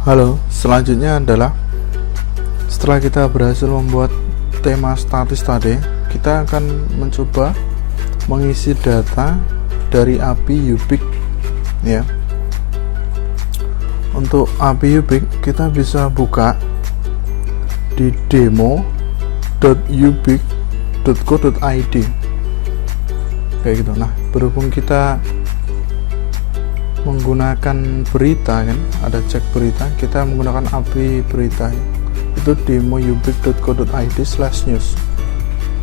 Halo, selanjutnya adalah setelah kita berhasil membuat tema statis tadi, kita akan mencoba mengisi data dari API Ubik ya. Untuk API Ubik kita bisa buka di demo.ubik.co.id kayak gitu. Nah, berhubung kita menggunakan berita kan, ada cek berita, kita menggunakan API berita itu demo.ubik.co.id/news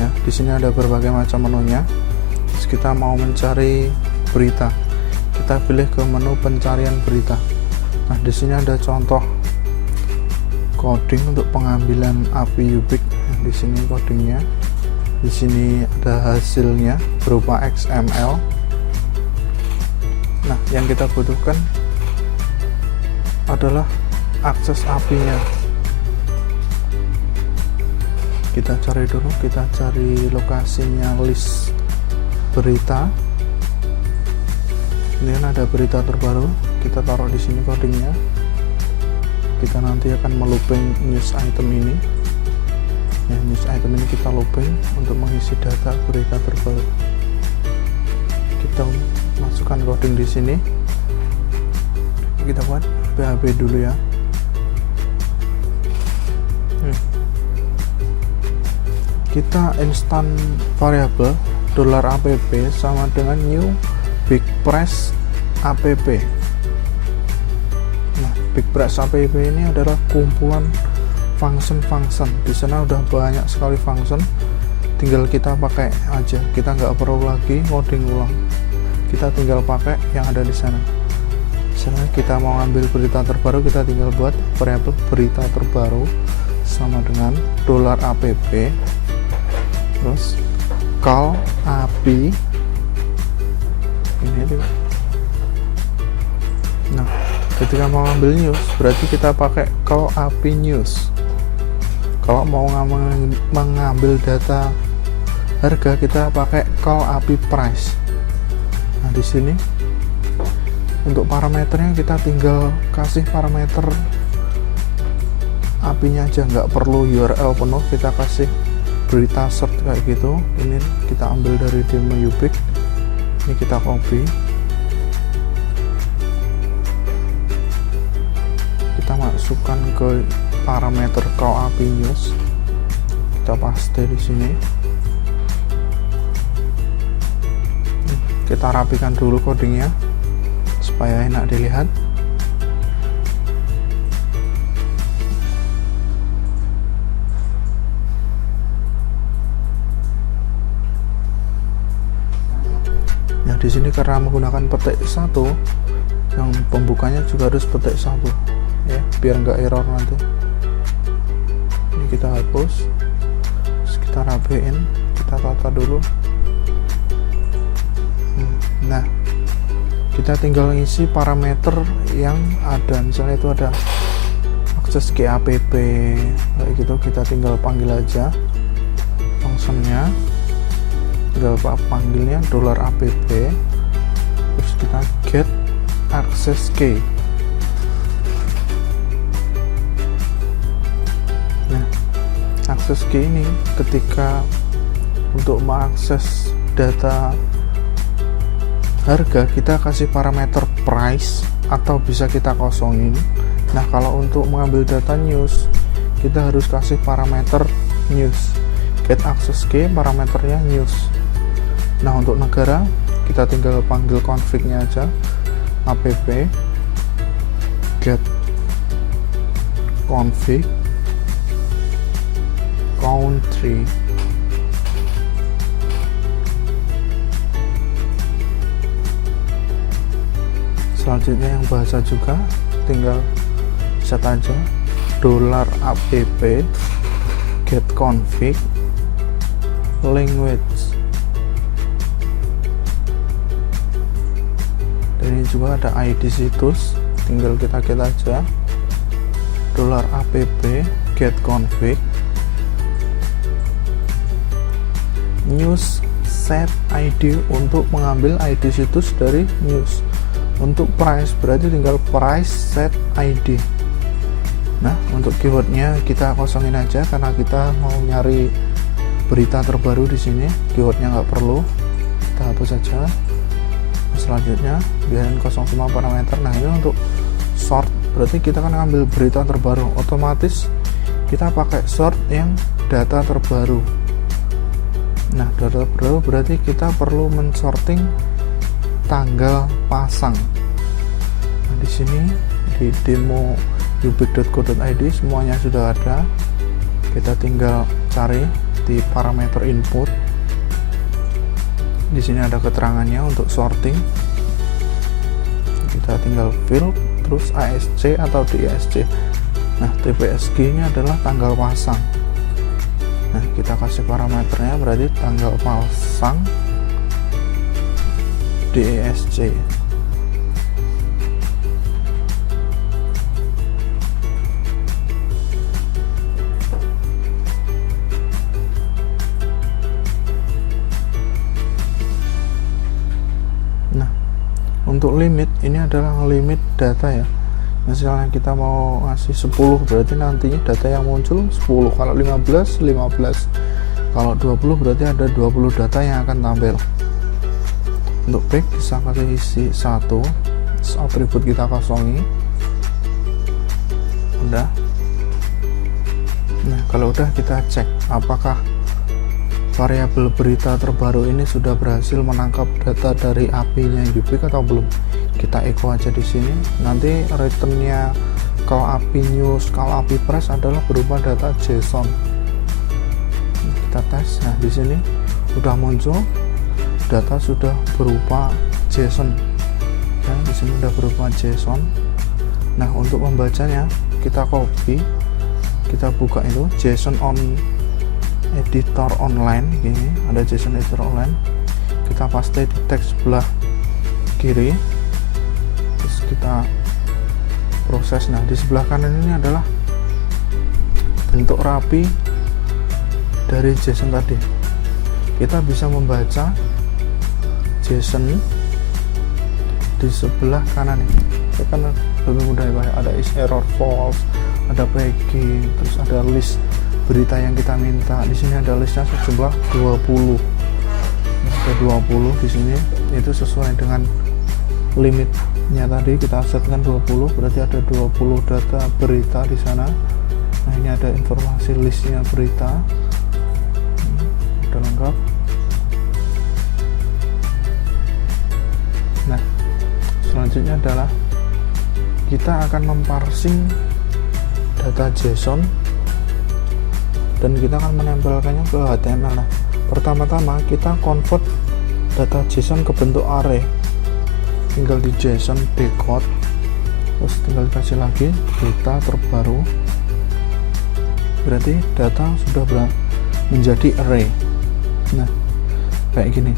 ya. Di sini ada berbagai macam menunya. Terus kita mau mencari berita, kita pilih ke menu pencarian berita. Nah, di sini ada contoh coding untuk pengambilan API Ubik. Di sini codingnya, di sini ada hasilnya berupa XML. Nah, yang kita butuhkan adalah akses API-nya. Kita cari dulu, kita cari lokasinya list berita. Ini kan ada berita terbaru, kita taruh di sini codingnya. Kita nanti akan melooping news item ini. Ya, news item ini kita looping untuk mengisi data berita terbaru. Kita masukkan coding di sini. Kita buat PHP dulu ya. Kita instan variable $app sama dengan new big price app. Nah, big price app ini adalah kumpulan function. Di sana udah banyak sekali function, tinggal kita pakai aja. Kita nggak perlu lagi ngoding ulang, kita tinggal pakai yang ada di sana. Misalnya kita mau ambil berita terbaru, kita tinggal buat variable berita terbaru sama dengan $app, terus call API ini juga. Nah, ketika mau ambil news berarti kita pakai call API news. Kalau mau mengambil data harga, kita pakai call API price. Nah, di sini untuk parameternya kita tinggal kasih parameter API-nya aja, nggak perlu URL penuh. Kita kasih berita search kayak gitu. Ini kita ambil dari demo Ubik. Ini kita copy, kita masukkan ke parameter call API news. Kita paste di sini. Kita rapikan dulu codingnya supaya enak dilihat. Nah, di sini karena menggunakan petik 1, yang pembukanya juga harus petik 1 ya, biar nggak error nanti. Ini kita hapus, terus kita rapiin, kita tata dulu. Nah, kita tinggal isi parameter yang ada. Misalnya itu ada akses ke app kayak gitu, kita tinggal panggil aja functionnya, tinggal panggilnya $app, terus kita get access key. Nah, akses key ini ketika untuk mengakses data harga, kita kasih parameter price atau bisa kita kosongin. Nah, kalau untuk mengambil data news, kita harus kasih parameter news. Get access key, parameternya news. Nah, untuk negara kita tinggal panggil config-nya aja, app get config country. Selanjutnya yang bahasa juga tinggal set aja $app get config language. Dan ini juga ada ID situs, tinggal kita get aja $app get config news set ID untuk mengambil ID situs dari news. Untuk price berarti tinggal price set ID. Nah, untuk keywordnya kita kosongin aja karena kita mau nyari berita terbaru di sini. Keywordnya nggak perlu, kita hapus saja. Selanjutnya biarin kosong semua parameter. Nah, ini untuk sort, berarti kita kan ngambil berita terbaru, otomatis kita pakai sort yang data terbaru. Nah, data terbaru berarti kita perlu mensorting tanggal pasang. Nah, di sini di demo ubik.co.id semuanya sudah ada. Kita tinggal cari di parameter input. Di sini ada keterangannya untuk sorting. Kita tinggal fill, terus ASC atau DSC. Nah, TPSG nya adalah tanggal pasang. Nah, kita kasih parameternya berarti tanggal pasang DESC. Nah, untuk limit ini adalah limit data ya. Misalnya kita mau ngasih 10, berarti nantinya data yang muncul 10. Kalau 15, 15. Kalau 20 berarti ada 20 data yang akan tampil. Untuk back bisa pakai isi 1. Atribut kita kosongi. Udah. Nah, kalau udah kita cek apakah variabel berita terbaru ini sudah berhasil menangkap data dari API-nya Ubik atau belum. Kita echo aja di sini. Nanti returnnya kalau API news, kalau API press adalah berupa data JSON. Kita tes. Nah, di sini udah muncul data sudah berupa JSON. Ya, di sini udah berupa JSON. Nah, untuk membacanya kita copy, kita buka itu JSON on editor online. Gini ada JSON editor online, kita paste di teks sebelah kiri, terus kita proses. Nah, di sebelah kanan ini adalah bentuk rapi dari JSON tadi. Kita bisa membaca JSON di sebelah kanan ini, itu kan lebih mudah ya. Ada is error false, ada paging, terus ada list berita yang kita minta. Di sini ada listnya sejumlah 20. Ada 20 di sini, itu sesuai dengan limitnya tadi kita setkan 20, berarti ada 20 data berita di sana. Nah, ini ada informasi listnya berita. Udah lengkap. Nah, selanjutnya adalah kita akan memparsing data JSON dan kita akan menempelkannya ke HTML. Nah, pertama-tama kita convert data JSON ke bentuk array. Tinggal di JSON decode, terus tinggal kasih lagi berita terbaru. Berarti data sudah menjadi array. Nah, kayak gini.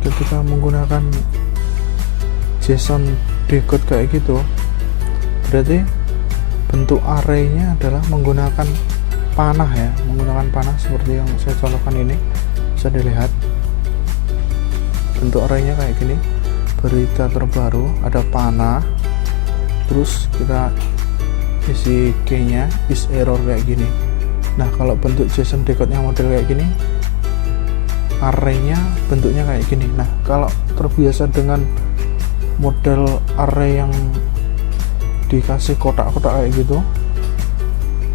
Ketika menggunakan JSON decode kayak gitu, berarti bentuk array-nya adalah menggunakan panah ya, menggunakan panah seperti yang saya contohkan ini. Bisa dilihat bentuk array-nya kayak gini. Berita terbaru ada panah, terus kita isi key-nya is error kayak gini. Nah, kalau bentuk JSON decode-nya model kayak gini, array-nya bentuknya kayak gini. Nah, kalau terbiasa dengan model array yang dikasih kotak-kotak kayak gitu,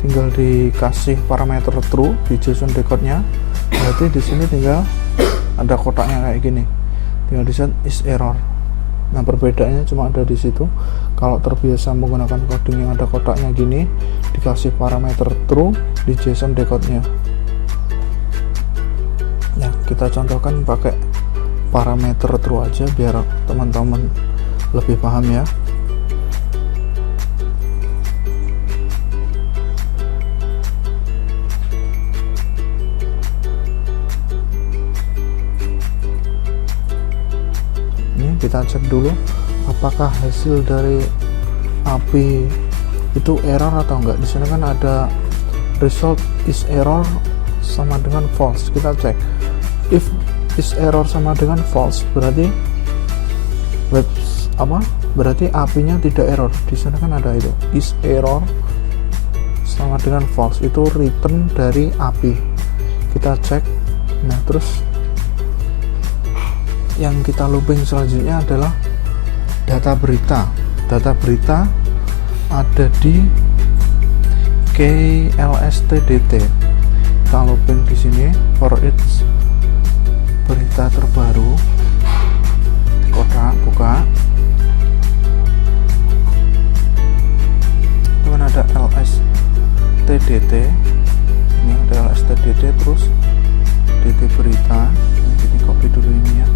tinggal dikasih parameter true di JSON decode-nya, berarti di sini tinggal ada kotaknya kayak gini, tinggal di set is error. Nah, perbedaannya cuma ada di situ. Kalau terbiasa menggunakan coding yang ada kotaknya gini, dikasih parameter true di JSON decode-nya. Nah, kita contohkan pakai parameter true aja biar teman-teman lebih paham ya. Ini kita cek dulu apakah hasil dari API itu error atau enggak. Di sini kan ada result is error sama dengan false. Kita cek if is error sama dengan false, berarti berarti API-nya tidak error. Di sana kan ada itu is error sama dengan false, itu return dari API. Kita cek. Nah, terus yang kita looping selanjutnya adalah data berita. Data berita ada di KLSTDT. Kita looping di sini for each berita terbaru. Kotak buka. Kemudian ada LSTDT. Ini ada LSTDT, terus DT berita. Ini copy dulu ini ya.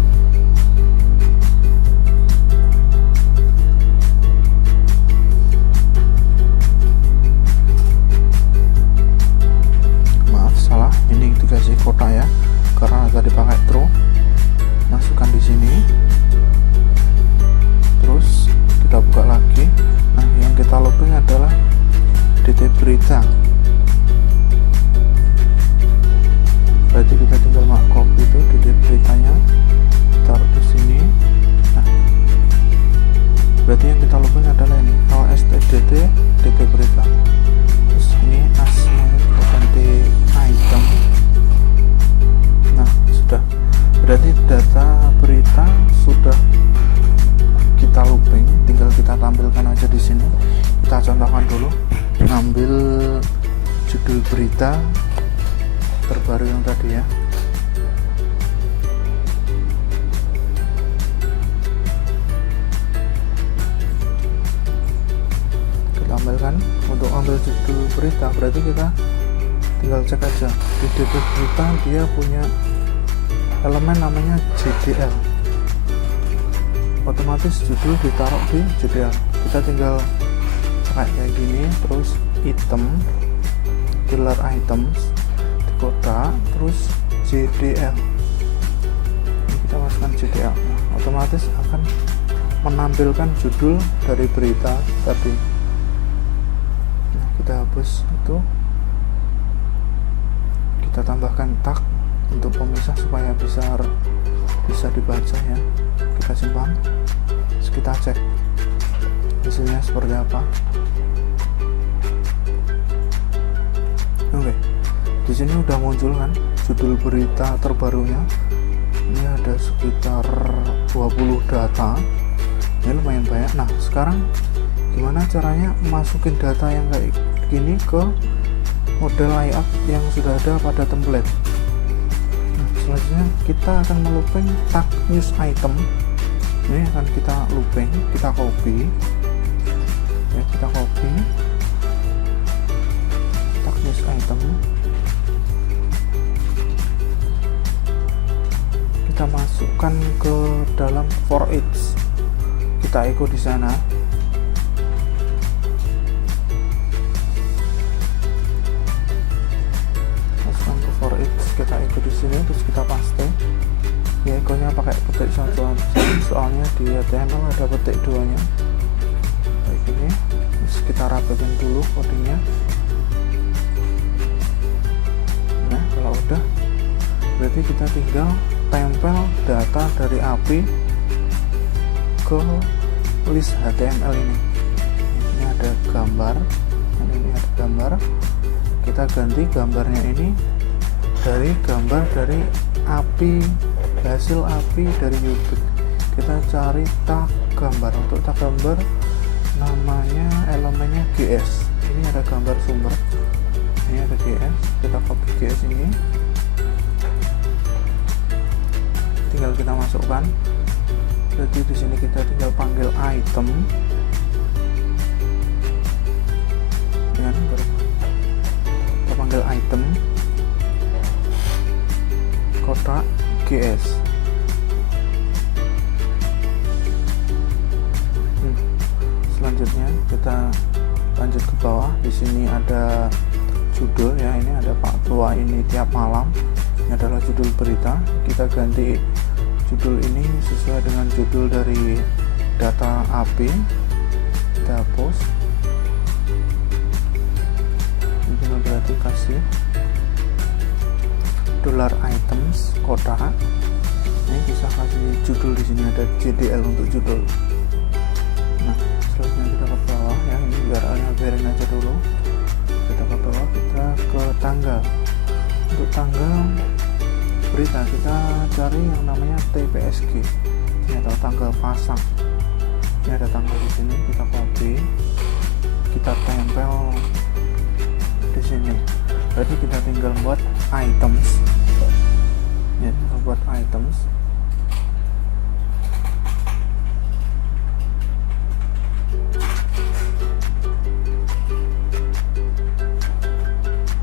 Maaf salah, ini dikasih kotak ya, karena tadi pakai true. Masukkan di sini. Terus kita buka lagi. Nah, yang kita looping adalah DT berita. Berarti kita tinggal copy itu DT beritanya, taruh di sini. Nah, berarti yang kita looping adalah ini LSTDT DT berita. Terus ini asnya kita ganti item. Nah, sudah. Berarti data berita sudah kita looping, tinggal kita tampilkan aja di sini. Kita contohkan dulu, ngambil judul berita terbaru yang tadi ya. Kita tampilkan untuk ambil judul berita, berarti kita tinggal cek aja di DT berita dia punya elemen namanya JDL. Otomatis judul ditaruh di JDL. Kita tinggal kayak gini, terus item, gelar items di kotak, terus JDL. Ini kita masukkan JDL. Nah, otomatis akan menampilkan judul dari berita tadi. Nah, kita hapus itu. Kita tambahkan tag untuk pemisah supaya bisa dibaca ya. Kita simpan. Terus kita cek hasilnya seperti apa. Oke, di sini udah muncul kan judul berita terbarunya. Ini ada sekitar 20 data. Ini lumayan banyak. Nah, sekarang gimana caranya masukin data yang kayak gini ke model layout yang sudah ada pada template. Selanjutnya kita akan melooping tag news item. Ini akan kita looping, kita copy ya, kita copy tag news item, kita masukkan ke dalam for each, kita echo di sana. Masukkan ke for each, kita echo di sini, terus kita paste. Ya, echonya pakai petik soalnya di HTML ada petik 2-nya kayak gini. Terus kita rapikan dulu kodenya. Nah, kalau udah berarti kita tinggal tempel data dari API ke list HTML ini. Ini ada gambar, dan ini ada gambar. Kita ganti gambarnya ini dari gambar dari API, hasil API dari YouTube. Kita cari tag gambar. Untuk tag gambar namanya elemennya GS. Ini ada gambar sumber, ini ada GS. Kita copy GS ini, tinggal kita masukkan. Jadi di sini kita tinggal panggil item dengan kita panggil item kotak GS. Selanjutnya kita lanjut ke bawah. Di sini ada judul ya, ini ada Pak Tua ini tiap malam. Ini adalah judul berita. Kita ganti judul ini sesuai dengan judul dari data API. Kita hapus. Ini berarti kasih $items kotak. Ini bisa kasih judul, di sini ada JDL untuk judul. Nah, selanjutnya kita ke bawah ya, ini URL-nya biarin aja dulu. Kita ke bawah, kita ke tanggal. Untuk tanggal berita kita cari yang namanya TPSG. Ini adalah tanggal pasang. Ini ada tanggal di sini, kita copy, kita tempel di sini. Berarti kita tinggal buat items. Ya, kita buat items.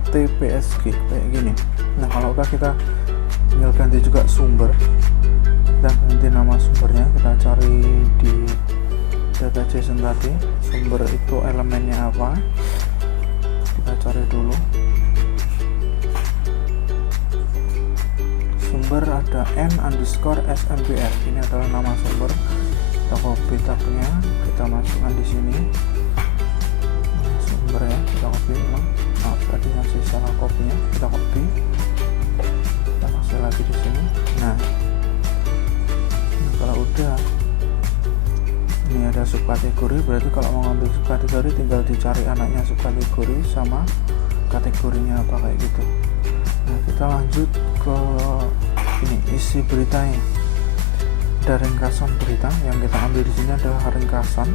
TPSG kayak gini. Nah, kalau udah kita tinggal ganti juga sumber dan ganti nama sumbernya. Kita cari di data JSON tadi, sumber itu elemennya apa, kita cari dulu. Sumber ada n_smbr, ini adalah nama sumber. Kita copy tabnya, kita masukkan di sini. Sumber ya, kita copy. Maaf tadi masih salah copy-nya, kita copy, kita masuk lagi di sini. Nah, kalau udah, ini ada subkategori, berarti kalau mau ngambil subkategori tinggal dicari anaknya subkategori sama kategorinya apa kayak gitu. Nah, kita lanjut ke ini, isi beritanya. Ada ringkasan berita yang kita ambil di sini adalah ringkasan,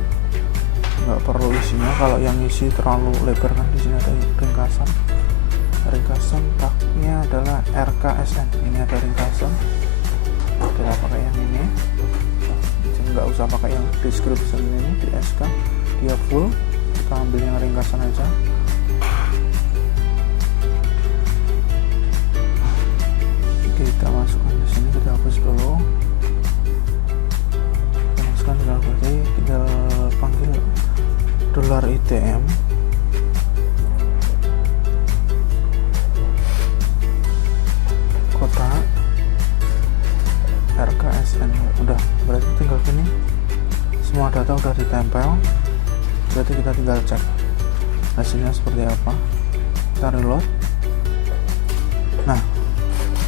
nggak perlu isinya. Kalau yang isi terlalu lebar kan di sini ada ringkasan. Ringkasan tagnya adalah RKSN. Ini ada ringkasan. Kita pakai yang ini. Nggak usah pakai yang description ini di SK, dia full. Kita ambil yang ringkasan aja. Kita masukkan di sini, kita hapus dulu. Kita masukkan tinggal berarti tinggal panggil $ITM. Kota RKSN. Udah, berarti tinggal gini, semua data udah ditempel. Berarti kita tinggal cek hasilnya seperti apa. Kita reload. Nah,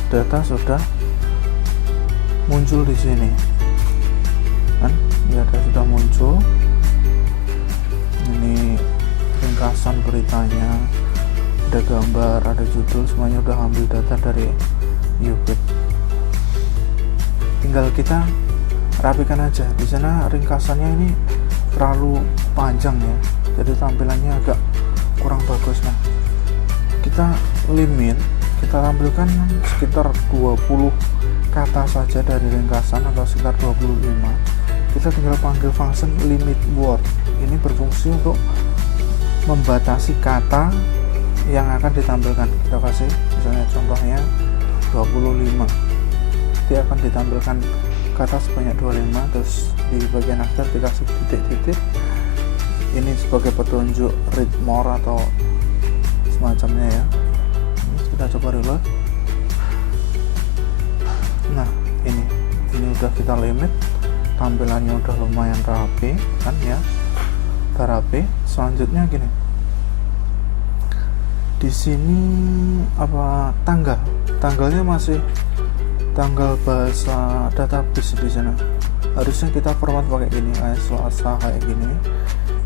data sudah muncul di sini kan, ya, data sudah muncul. Ini ringkasan beritanya, ada gambar, ada judul, semuanya udah ambil data dari Ubit. Tinggal kita rapikan aja. Di sana ringkasannya ini terlalu panjang ya, jadi tampilannya agak kurang bagus. Nah, kita limit, kita tampilkan sekitar 20 kata saja dari ringkasan, atau sekitar 25. Kita tinggal panggil function limit word. Ini berfungsi untuk membatasi kata yang akan ditampilkan. Kita kasih misalnya contohnya 25, dia akan ditampilkan kata sebanyak 25. Terus di bagian akhir dikasih titik-titik. Ini sebagai petunjuk read more atau semacamnya ya. Kita coba reload. Nah, ini udah kita limit, tampilannya udah lumayan rapi kan ya, udah rapi. Selanjutnya gini, di sini apa, tanggalnya masih tanggal bahasa database. Di sana harusnya kita format pakai gini, kayak Selasa kayak gini.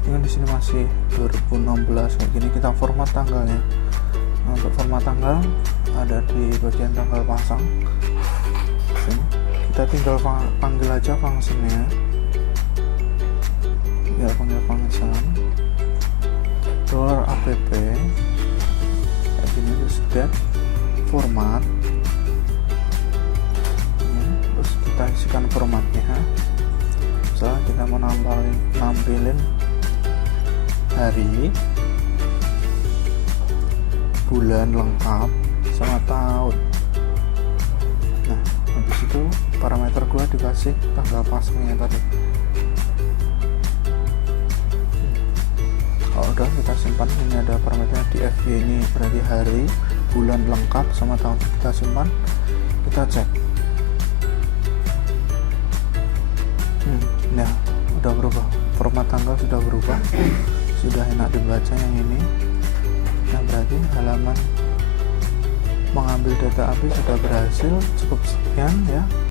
Ini di sini masih 2016 kayak gini, kita format tanggalnya. Nah, untuk format tanggal ada di bagian tanggal pasang. Sini. Kita tinggal panggil aja fungsinya. Ya, panggil function $app kayak gini, terus date format. Terus kita isikan formatnya. Misalnya kita mau nampilin hari, bulan lengkap sama tahun. Nah, habis itu parameter gua dikasih tanggal pasangnya tadi. Kalau udah kita simpan, ini ada parameternya di FG, ini berarti hari, bulan lengkap sama tahun. Kita simpan, kita cek. Nah, udah berubah, format tanggal sudah berubah, sudah enak dibaca yang ini. Nah, berarti halaman mengambil data API sudah berhasil. Cukup sekian ya.